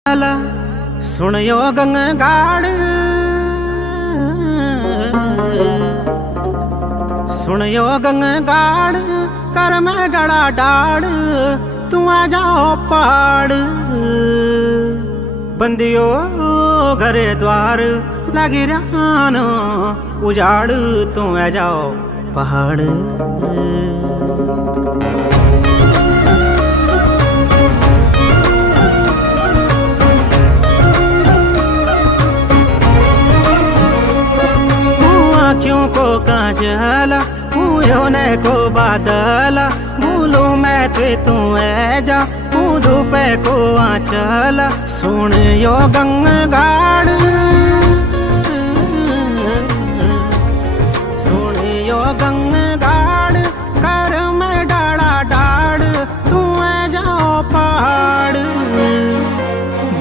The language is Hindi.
सुनियो गंगाड़, सुनियो गंगाड़, कर मैं डड़ा डाड़, तू आ जाओ पाड़। बंदियो घरे द्वार लगी रानो उजाड़, तू आ जाओ पहाड़। आँखों को काजला पूयो ने को बादला, भूलू मैं तू है जा धूपे को आंचला। सुन यो गंगाड़,